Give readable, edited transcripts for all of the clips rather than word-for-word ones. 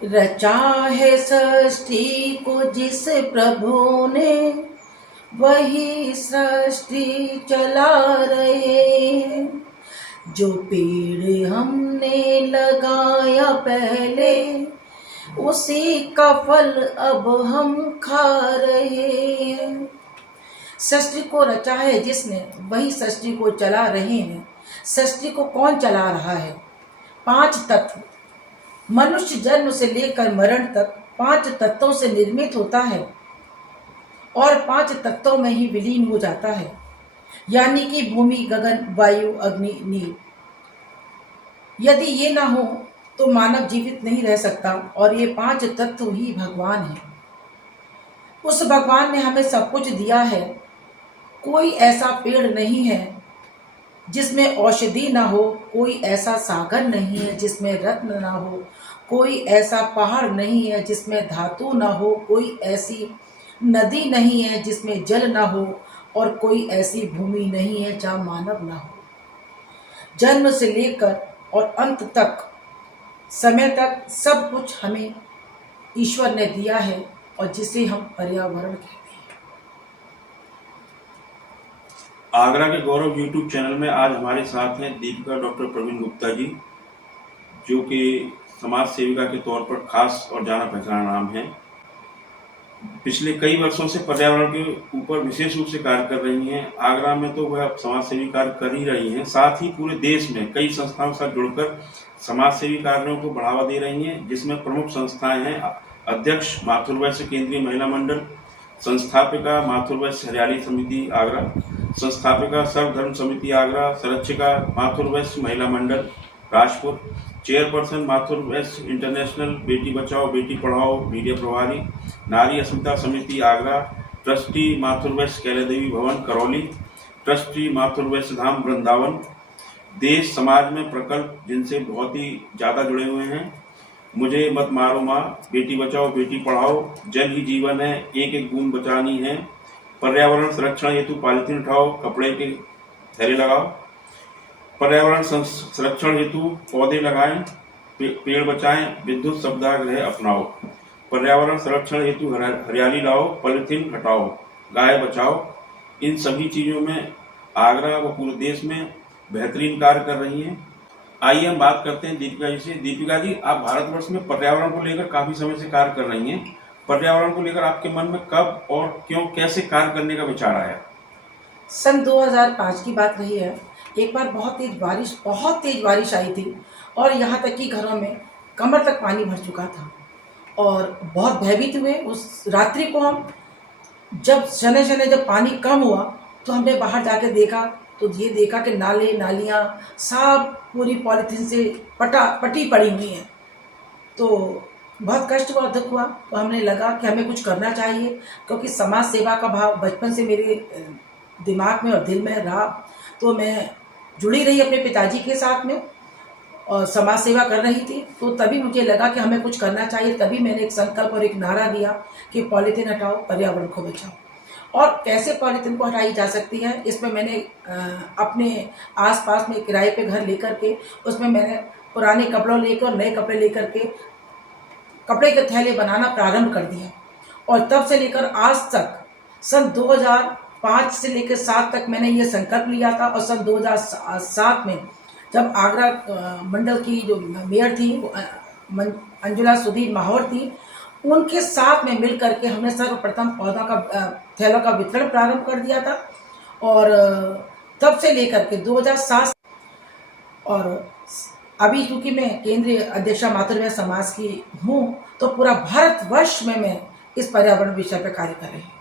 रचा है सृष्टि को जिस प्रभु ने, वही सृष्टि चला रहे। जो पेड़ हमने लगाया पहले, उसी का फल अब हम खा रहे हैं। सृष्टि को रचा है जिसने, वही सृष्टि को चला रहे हैं। सृष्टि को कौन चला रहा है? 5 तत्व। मनुष्य जन्म से लेकर मरण तक 5 तत्वों से निर्मित होता है और 5 तत्वों में ही विलीन हो जाता है, यानी कि भूमि, गगन, वायु, अग्नि, नील। यदि ये ना हो तो मानव जीवित नहीं रह सकता, और ये 5 तत्व ही भगवान है। उस भगवान ने हमें सब कुछ दिया है। कोई ऐसा पेड़ नहीं है जिसमें औषधि ना हो, कोई ऐसा सागर नहीं है जिसमें रत्न ना हो, कोई ऐसा पहाड़ नहीं है जिसमें धातु ना हो, कोई ऐसी नदी नहीं है जिसमें जल ना हो, और कोई ऐसी भूमि नहीं है जहाँ मानव ना हो। जन्म से लेकर और अंत तक, समय तक सब कुछ हमें ईश्वर ने दिया है, और जिसे हम पर्यावरण कहते हैं। आगरा के गौरव यूट्यूब चैनल में आज हमारे साथ हैं दीपिका डॉक्टर प्रवीण गुप्ता जी, जो कि समाज सेविका के तौर पर खास और जाना पहचाना नाम है। पिछले कई वर्षों से पर्यावरण के ऊपर विशेष रूप से कार्य कर रही हैं। आगरा में तो वह समाज सेवी कार्य कर ही रही हैं, साथ ही पूरे देश में कई संस्थाओं के साथ जुड़कर समाज सेवी कार्यों को बढ़ावा दे रही हैं, जिसमें प्रमुख संस्थाएं हैं अध्यक्ष माथुर वैश्य केंद्रीय महिला मंडल, संस्थापिका माथुर वैश्य हरियाली समिति आगरा, संस्थापिका सर्वधर्म समिति आगरा, संरक्षिका माथुर वैश्य महिला मंडल राजपुर, चेयरपर्सन माथुर वैश्य इंटरनेशनल बेटी बचाओ बेटी पढ़ाओ मीडिया प्रभारी, नारी अस्मिता समिति आगरा, ट्रस्टी माथुर वैश्य कैला देवी भवन करौली, ट्रस्टी माथुर वैश्य धाम वृंदावन। देश समाज में प्रकल्प जिनसे बहुत ही ज़्यादा जुड़े हुए हैं। मुझे मत मारो माँ, बेटी बचाओ बेटी पढ़ाओ, जल ही जीवन है, एक एक बूंद बचानी है, पर्यावरण संरक्षण हेतु पॉलिथीन उठाओ, कपड़े के थैले लगाओ, पर्यावरण संरक्षण हेतु पौधे लगाएं, पेड़ बचाएं, विद्युत सत्याग्रह अपनाओ, पर्यावरण संरक्षण हेतु हरियाली लाओ, पॉलिथीन हटाओ, गाय बचाओ। इन सभी चीजों में आगरा व पूरे देश में बेहतरीन कार्य कर रही हैं। आइए हम बात करते हैं दीपिका जी से। दीपिका जी, आप भारतवर्ष में पर्यावरण को लेकर काफी समय से कार्य कर रही हैं। पर्यावरण को लेकर आपके मन में कब और क्यों, कैसे कार्य करने का विचार आया? सन 2005 की बात रही है। एक बार बहुत तेज बारिश आई थी, और यहाँ तक कि घरों में कमर तक पानी भर चुका था, और बहुत भयभीत हुए। उस रात्रि को हम जब जब पानी कम हुआ तो हमने बाहर जाके देखा, तो ये देखा कि नाले नालियाँ सब पूरी पॉलीथीन से पटी पड़ी हुई हैं। तो बहुत कष्ट हुआ, दुख हुआ। तो हमने लगा कि हमें कुछ करना चाहिए, क्योंकि समाज सेवा का भाव बचपन से मेरे दिमाग में और दिल में रहा। तो मैं जुड़ी रही अपने पिताजी के साथ में और समाज सेवा कर रही थी। तो तभी मुझे लगा कि हमें कुछ करना चाहिए। तभी मैंने एक संकल्प और एक नारा दिया कि पॉलीथीन हटाओ, पर्यावरण को बचाओ। और कैसे पॉलीथीन को हटाई जा सकती है, इसमें मैंने अपने आसपास में किराए पे घर लेकर के उसमें मैंने पुराने कपड़ों लेकर और नए कपड़े लेकर के कपड़े के थैले बनाना प्रारंभ कर दिया। और तब से लेकर आज तक, सन 2005 से लेकर 7 तक मैंने ये संकल्प लिया था। और सन 2007 में जब आगरा मंडल की जो मेयर थी अंजुला सुधीर माहौर थी, उनके साथ में मिल करके हमने सर्वप्रथम पौधा का थैलों का वितरण प्रारंभ कर दिया था। और तब से लेकर के 2007, और अभी चूंकि मैं केंद्रीय अध्यक्षा मातृ वैश्य समाज की हूँ, तो पूरा भारतवर्ष में मैं इस पर्यावरण विषय पर कार्य कर रही हूँ।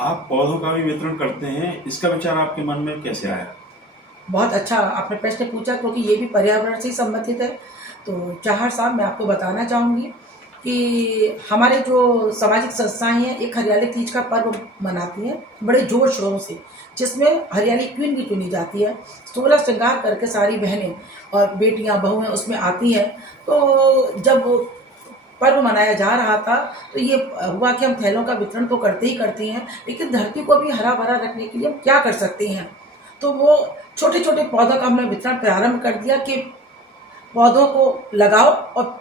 आप पौधों का भी वितरण करते हैं, इसका विचार आपके मन में कैसे आया? बहुत अच्छा आपने प्रश्न पूछा, क्योंकि ये भी पर्यावरण से संबंधित है। तो चाहर साहब, मैं आपको बताना चाहूँगी कि हमारे जो सामाजिक संस्थाएं हैं, एक हरियाली तीज का पर्व मनाती हैं बड़े जोर शोरों से, जिसमें हरियाली क्वीन भी चुनी जाती है। 16 श्रृंगार करके सारी बहनें और बेटियां बहुएं उसमें आती हैं। तो जब पर्व मनाया जा रहा था, तो ये हुआ कि हम थैलों का वितरण तो करते ही करते हैं, लेकिन धरती को भी हरा भरा रखने के लिए हम क्या कर सकते हैं। तो वो छोटे छोटे पौधों का हमने वितरण प्रारंभ कर दिया कि पौधों को लगाओ और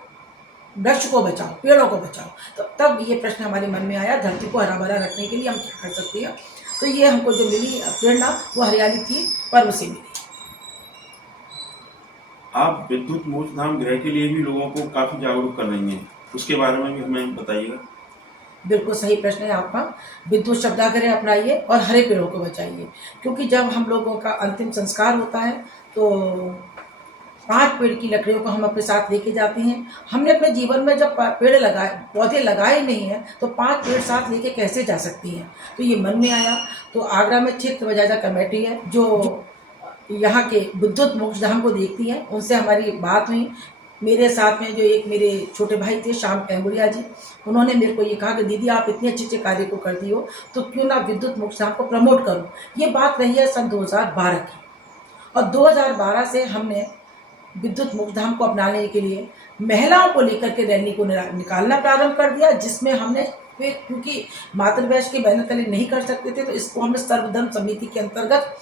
वृक्ष को बचाओ, पेड़ों को बचाओ। तो तब ये प्रश्न हमारे मन में आया, धरती को हरा भरा रखने के लिए हम क्या कर सकते हैं। तो ये हमको जो मिली प्रेरणा वो हरियाली की पर्व से मिली। आप विद्युत मोक्ष धाम गृह के लिए भी लोगों को काफी जागरूक कर रही हैं, उसके बारे में भी हमें बताइएगा। बिल्कुल सही प्रश्न है आपका। विद्युत शब्दाग्रह अपनाइए और हरे पेड़ों को बचाइए, क्योंकि जब हम लोगों का अंतिम संस्कार होता है तो 5 पेड़ की लकड़ियों को हम अपने साथ लेके जाते हैं। हमने अपने जीवन में जब पेड़ लगाए, पौधे लगाए नहीं हैं, तो 5 पेड़ साथ लेके कैसे जा सकती हैं। तो ये मन में आया। तो आगरा में क्षेत्र वजाजा कमेटी है जो यहाँ के विद्युत मोक्ष धाम को देखती है, उनसे हमारी बात हुई। मेरे साथ में जो एक मेरे छोटे भाई थे श्याम कैम्बुरिया जी, उन्होंने मेरे को ये कहा कि दीदी आप इतने अच्छे अच्छे कार्य को करती हो तो क्यों ना विद्युत मोक्ष धाम को प्रमोट करो। ये बात रही है सन 2012 की, और 2012 से हमने विद्युत मोक्ष धाम को अपनाने के लिए महिलाओं को लेकर के रैली को निकालना प्रारंभ कर दिया, जिसमें हमने क्योंकि मातृवैश्य के बैनर तले नहीं कर सकते थे, तो इसको हमने सर्वधर्म समिति के अंतर्गत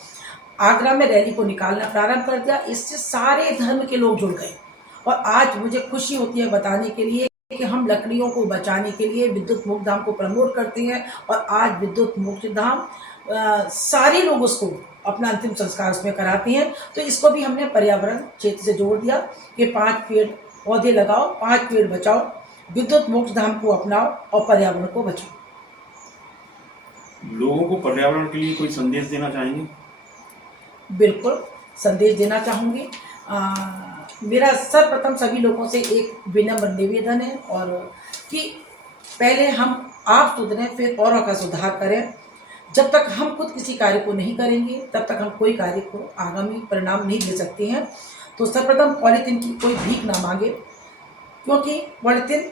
आगरा में रैली को निकालना प्रारंभ कर दिया। इससे सारे धर्म के लोग जुड़ गए, और आज मुझे खुशी होती है बताने के लिए कि हम लकड़ियों को बचाने के लिए विद्युत मोक्ष धाम को प्रमोट करते हैं, और आज विद्युत मोक्ष धाम सारे लोग उसको अपना अंतिम संस्कार उसमें कराते हैं। तो इसको भी हमने पर्यावरण क्षेत्र से जोड़ दिया कि 5 पेड़ पौधे लगाओ, 5 पेड़ बचाओ, विद्युत मोक्ष धाम को अपनाओ और पर्यावरण को बचाओ। लोगों को पर्यावरण के लिए कोई संदेश देना चाहेंगे? बिल्कुल संदेश देना चाहूँगी। मेरा सर्वप्रथम सभी लोगों से एक विनम्र निवेदन है, और कि पहले हम आप सुधरें फिर औरों का सुधार करें। जब तक हम खुद किसी कार्य को नहीं करेंगे तब तक हम कोई कार्य को आगामी परिणाम नहीं दे सकते हैं। तो सर्वप्रथम पॉलीथीन की कोई भीख ना मांगे, क्योंकि पॉलीथीन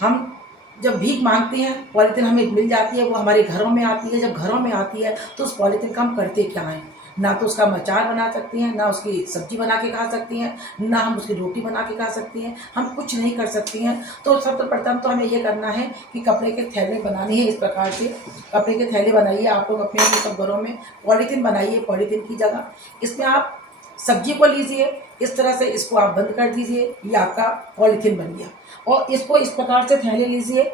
हम जब भीख मांगते हैं पॉलीथीन हमें मिल जाती है, वो हमारे घरों में आती है। जब घरों में आती है तो उस पॉलीथीन का हम करते क्या हैं, ना तो उसका अचार बना सकते हैं, ना उसकी सब्जी बना के खा सकते हैं, ना हम उसकी रोटी बना के खा सकते हैं, हम कुछ नहीं कर सकते हैं। तो सर्वप्रथम तो हमें ये करना है कि कपड़े के थैले बनाने हैं। इस प्रकार से कपड़े के थैले बनाइए आप लोग अपने सब घरों में, पॉलीथीन बनाइए। पॉलीथीन की जगह इसमें आप सब्जी को लीजिए, इस तरह से इसको आप बंद कर दीजिए, ये आपका पॉलीथीन बन गया। और इसको इस प्रकार से थैले लीजिए,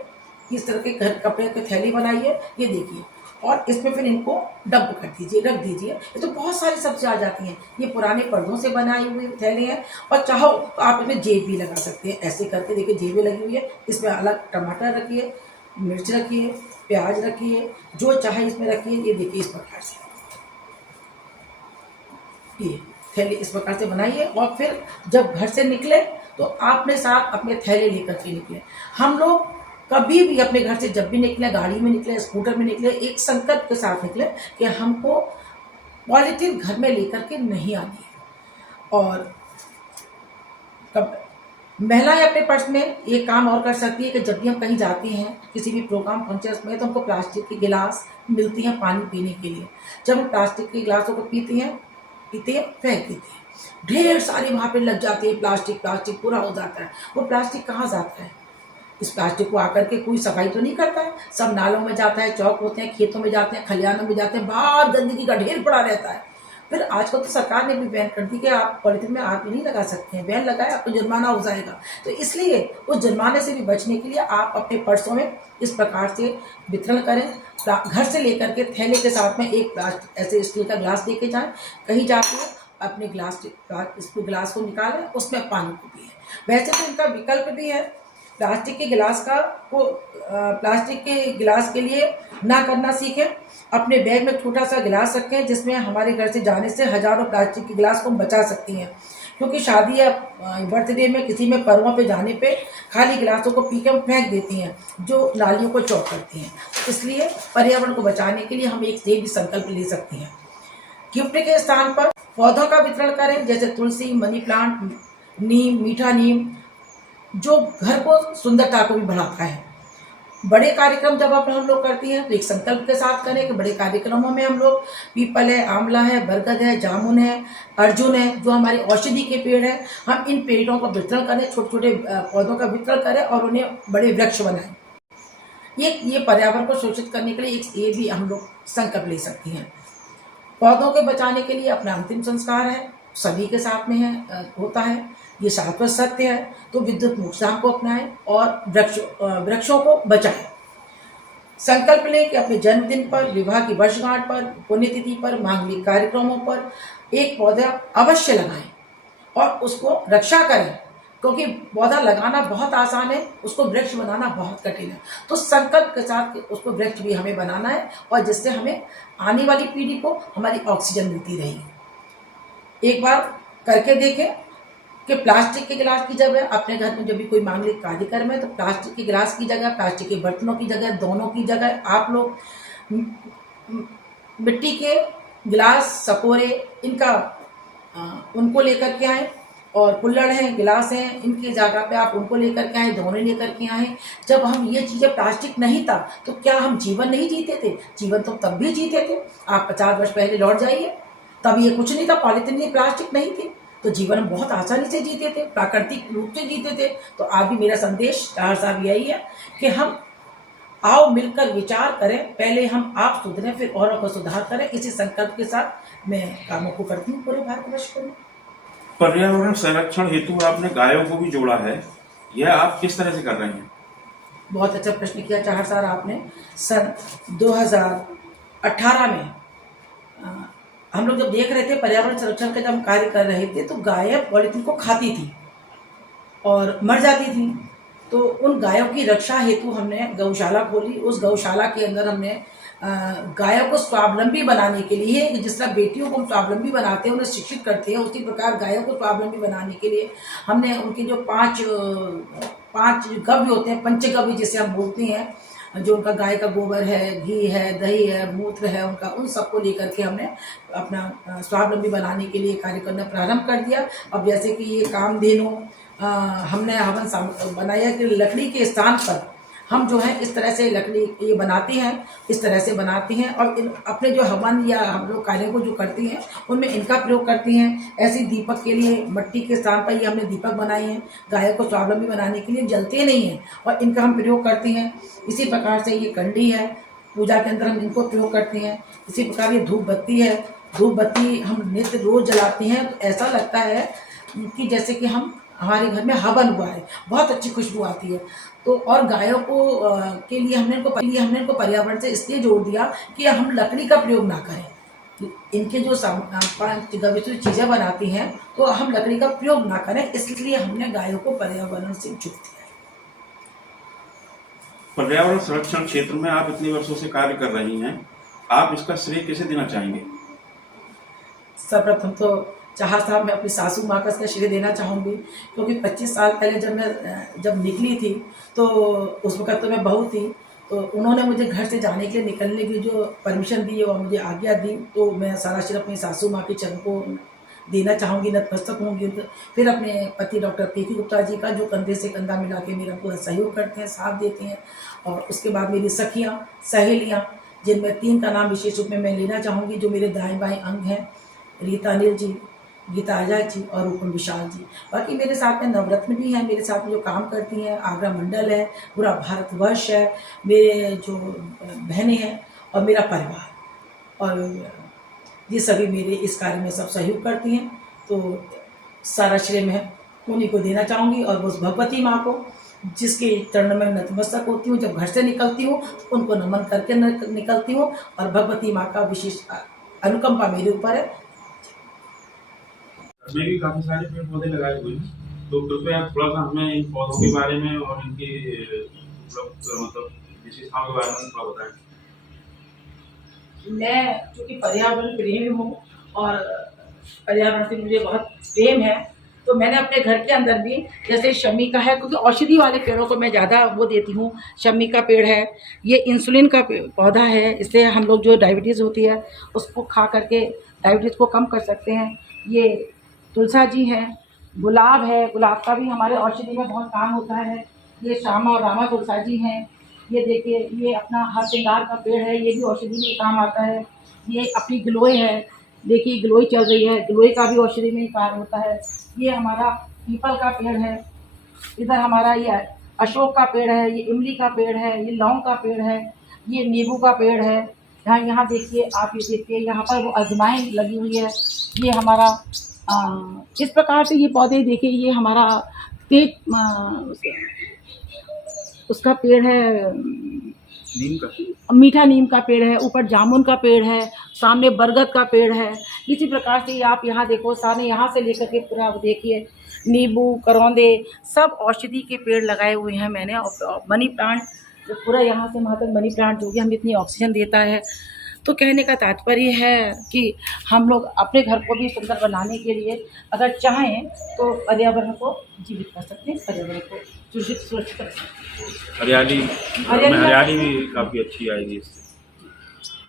इस तरह के कपड़े के थैले बनाइए, ये देखिए, और इसमें फिर इनको डब कर दीजिए, रख दीजिए। ये तो बहुत सारी सब्जी आ जाती हैं। ये पुराने पर्दों से बनाए हुए थैले हैं, और चाहो तो आप इसमें जेब भी लगा सकते हैं। ऐसे करके देखिए जेबें लगी हुई है, इसमें अलग टमाटर रखिए, मिर्च रखिए, प्याज रखिए, जो चाहे इसमें रखिए। ये देखिए इस प्रकार से ये थैले इस प्रकार से बनाइए, और फिर जब घर से निकले तो आपने साथ अपने थैले लेकर के निकले। हम लोग कभी भी अपने घर से जब भी निकले, गाड़ी में निकले, स्कूटर में निकले, एक संकल्प के साथ निकले कि हमको पॉलीथीन घर में लेकर के नहीं आनी है। और महिलाएं अपने पर्स में एक काम और कर सकती है कि जब भी हम कहीं जाते हैं किसी भी प्रोग्राम फंक्शन में, तो हमको प्लास्टिक के गिलास मिलती हैं पानी पीने के लिए। जब हम प्लास्टिक के गिलासों को पीते हैं फेंक देते हैं, ढेर सारे वहाँ पे लग जाते हैं। प्लास्टिक पूरा हो जाता है। वो प्लास्टिक कहाँ जाता है? इस प्लास्टिक को आकर के कोई सफाई तो नहीं करता है, सब नालों में जाता है, चौक होते हैं, खेतों में जाते हैं, खलिहानों में जाते हैं, बाहर गंदगी का ढेर पड़ा रहता है। फिर आजकल तो सरकार ने भी बैन कर दी कि आप पॉलीथीन में आग नहीं लगा सकते हैं। बैन लगाए, आपको जुर्माना हो जाएगा। तो इसलिए उस जुर्माने से भी बचने के लिए आप अपने पर्सों में इस प्रकार से वितरण करें। घर से लेकर के थैले के साथ में एक प्लास्टिक ऐसे स्टील का ग्लास लेके जाएं, कहीं जाके अपने गिलास को निकालें, उसमें पानी को पिए। वैसे तो इनका विकल्प भी है, प्लास्टिक के गिलास के लिए ना करना सीखें। अपने बैग में छोटा सा गिलास रखें, जिसमें हमारे घर से जाने से हजारों प्लास्टिक के गिलास को हम बचा सकती हैं। क्योंकि शादी या बर्थडे में किसी में पर्वों पे जाने पे खाली गिलासों को पी के हम फेंक देती हैं, जो नालियों को चौक करती हैं। इसलिए पर्यावरण को बचाने के लिए हम एक से भी संकल्प ले सकते हैं। गिफ्ट के स्थान पर पौधों का वितरण करें, जैसे तुलसी, मनी प्लांट, नीम, मीठा नीम, जो घर को सुंदरता को भी बढ़ाता है। बड़े कार्यक्रम जब हम लोग करते हैं तो एक संकल्प के साथ करें कि बड़े कार्यक्रमों में हम लोग पीपल है, आंवला है, बरगद है, जामुन है, अर्जुन है, जो हमारे औषधि के पेड़ हैं, हम इन पेड़ों का वितरण करें, छोटे छोटे पौधों का वितरण करें और उन्हें बड़े वृक्ष बनाएं। ये पर्यावरण को शोषित करने के लिए ये भी हम लोग संकल्प ले सकते हैं। पौधों के बचाने के लिए अपना अंतिम संस्कार है, सभी के साथ में है होता है ये शाश्वत सत्य है। तो विद्युत नुकसान को अपनाएं और वृक्षों को बचाएं। संकल्प लें कि अपने जन्मदिन पर, विवाह की वर्षगांठ पर, पुण्यतिथि पर, मांगलिक कार्यक्रमों पर एक पौधा अवश्य लगाएं और उसको रक्षा करें, क्योंकि पौधा लगाना बहुत आसान है, उसको वृक्ष बनाना बहुत कठिन है। तो संकल्प के साथ उसको वृक्ष भी हमें बनाना है, और जिससे हमें आने वाली पीढ़ी को हमारी ऑक्सीजन मिलती रहेगी। एक बार करके देखें कि प्लास्टिक के गिलास की जगह अपने घर में जब भी कोई मांगलिक कार्यक्रम है तो प्लास्टिक के गिलास की जगह, प्लास्टिक के बर्तनों की जगह, दोनों की जगह आप लोग मिट्टी के गिलास, सकोरे इनका उनको लेकर के आए, और कुल्हड़ हैं, गिलास हैं, इनकी जगह पे आप उनको लेकर के आए, दोनों लेकर के आए। जब हम ये चीज़ें, प्लास्टिक नहीं था तो क्या हम जीवन नहीं जीते थे? जीवन तो तब भी जीते थे। आप 50 वर्ष पहले लौट जाइए, तब ये कुछ नहीं था, पॉलीथीन ये प्लास्टिक नहीं थी, तो जीवन हम बहुत आसानी से जीते थे, प्राकृतिक रूप से जीते थे। तो आज भी मेरा संदेश चार साहब यही है कि हम आओ मिलकर विचार करें, पहले हम आप सुधरें फिर औरों को सुधार करें। इसी संकल्प के साथ मैं कामों को करती हूँ पूरे भारतवर्ष में। पर्यावरण संरक्षण हेतु आपने गायों को भी जोड़ा है, यह आप किस तरह से कर रहे हैं? बहुत अच्छा प्रश्न किया चाहर साहब आपने। सन 2018 में हम लोग जब देख रहे थे पर्यावरण संरक्षण का, जब हम कार्य कर रहे थे, तो गायें पॉलीथीन को खाती थी और मर जाती थी। तो उन गायों की रक्षा हेतु हमने गौशाला खोली। उस गौशाला के अंदर हमने गायों को स्वावलंबी बनाने के लिए, जिस तरह बेटियों को हम स्वावलंबी बनाते हैं, उन्हें शिक्षित करते हैं, उसी प्रकार गायों को स्वावलंबी बनाने के लिए हमने उनके जो पांच गव्य होते हैं, पंचगव्य जिसे हम बोलते हैं, जो उनका गाय का गोबर है, घी है, दही है, मूत्र है उनका, उन सबको लेकर के हमने अपना स्वावलंबी बनाने के लिए कार्य करना प्रारंभ कर दिया। अब जैसे कि ये कामधेनु हमने हवन बनाया कि लकड़ी के स्थान पर हम जो है इस तरह से लकड़ी ये बनाते हैं, इस तरह से बनाते हैं, और अपने जो हवन या हम लोग कार्यों को जो करते हैं उनमें इनका प्रयोग करते हैं। ऐसे दीपक के लिए मट्टी के स्थान पर ये हमने दीपक बनाए हैं, गायों को स्वावलंबी बनाने के लिए, जलते नहीं हैं और इनका हम प्रयोग करते हैं। इसी प्रकार से ये कंडी है, पूजा के अंदर हम इनको प्रयोग करते हैं। इसी प्रकार ये धूप बत्ती है, धूप बत्ती हम नित्य रोज जलाते हैं, तो ऐसा लगता है कि जैसे कि हमारे घर में हवन हुआ है, बहुत अच्छी खुशबू आती है। तो और गायों को के लिए हमने इनको पर्यावरण से इसलिए जोड़ दिया कि हम लकड़ी का प्रयोग ना करें। इनके जो पंचगव्य चीज़ें बनाती हैं तो हम लकड़ी का प्रयोग ना करें, इसलिए हमने गायों को पर्यावरण से जोड़ दिया है। पर्यावरण संरक्षण क्षेत्र में आप इतने वर्षों से कार्य कर रही हैं, आप इसका श्रेय कैसे देना चाहेंगे? सर्वप्रथम तो चाहर साहब मैं अपनी सासू माँ का इसका श्रेय देना चाहूँगी, क्योंकि 25 साल पहले जब निकली थी तो उस वक्त तो मैं बहू थी, तो उन्होंने मुझे घर से जाने के लिए, निकलने की जो परमिशन दी और मुझे आज्ञा दी, तो मैं सारा श्रेय अपनी सासू माँ के चरण को देना चाहूँगी, नतमस्तक होंगी। फिर अपने पति डॉक्टर पीके गुप्ता जी का, जो कंधे से कंधा मिला के मेरा पूरा सहयोग करते हैं, साथ देते हैं। और उसके बाद मेरी सखियाँ, सहेलियाँ, जिनमें 3 का नाम विशेष रूप में मैं लेना चाहूँगी, जो मेरे दाएँ बाएँ अंग हैं, रीता अनिल जी, गीता आजाद जी और रूपम विशाल जी। बाकी मेरे साथ में नवरत्न भी हैं, मेरे साथ में जो काम करती हैं, आगरा मंडल है, पूरा भारतवर्ष है, मेरे जो बहनें हैं और मेरा परिवार, और ये सभी मेरे इस कार्य में सब सहयोग करती हैं। तो सारा श्रेय मैं उन्हीं को देना चाहूँगी, और उस भगवती माँ को, जिसके चरण में नतमस्तक होती हूँ। जब घर से निकलती हूँ तो उनको नमन करके निकलती हूँ, और भगवती माँ का विशेष अनुकंपा मेरे ऊपर है। में भी काफी सारे पेड़ पौधे लगाए हुए हैं, तो कृपया थोड़ा सा हमें इन पौधों के बारे में और इनकी मतलब विशेषताओं के बारे में थोड़ा बताएं। मैं चूँकि पर्यावरण प्रेमी हूँ और पर्यावरण से मुझे बहुत प्रेम है, तो मैंने अपने घर के अंदर भी, जैसे शमी का है, क्योंकि औषधि वाले पेड़ों को मैं ज़्यादा वो देती हूँ। शमी का पेड़ है, ये इंसुलिन का पौधा है, इससे हम लोग जो डायबिटीज़ होती है उसको खा करके डायबिटीज़ को कम कर सकते हैं। ये तुलसा जी हैं, गुलाब है, गुलाब का भी हमारे औषधि में बहुत काम होता है। ये श्यामा और रामा तुलसा जी हैं। ये देखिए, ये अपना हाथ श्रृंगार का पेड़ है, ये भी औषधि में काम आता है। ये अपनी गिलोय है, देखिए गिलोय चल रही है, गिलोय का भी औषधि में कार्य होता है। ये हमारा पीपल का पेड़ है, इधर हमारा ये अशोक का पेड़ है, ये इमली का पेड़ है, ये लौंग का पेड़ है, ये नींबू का पेड़ है। यहाँ देखिए, आप ये देखिए, यहाँ पर वो अजवाइन लगी हुई है। ये हमारा इस प्रकार से ये पौधे देखिए, ये हमारा पेट उसका पेड़ है, नीम का मीठा नीम का पेड़ है, ऊपर जामुन का पेड़ है, सामने बरगद का पेड़ है। इसी प्रकार से आप यहाँ देखो, सामने यहाँ से लेकर के पूरा देखिए, नींबू, करौंदे, सब औषधि के पेड़ लगाए हुए हैं मैंने। और मनी प्लांट जो पूरा यहाँ से वहाँ तक मनी प्लांट जो कि हमें इतनी ऑक्सीजन देता है। तो कहने का तात्पर्य है कि हम लोग अपने घर को भी सुंदर बनाने के लिए अगर चाहें तो पर्यावरण को जीवित कर सकते हैं, पर्यावरण को सुरक्षित कर सकते हैं। हरियाली भी काफी अच्छी आएगी इससे।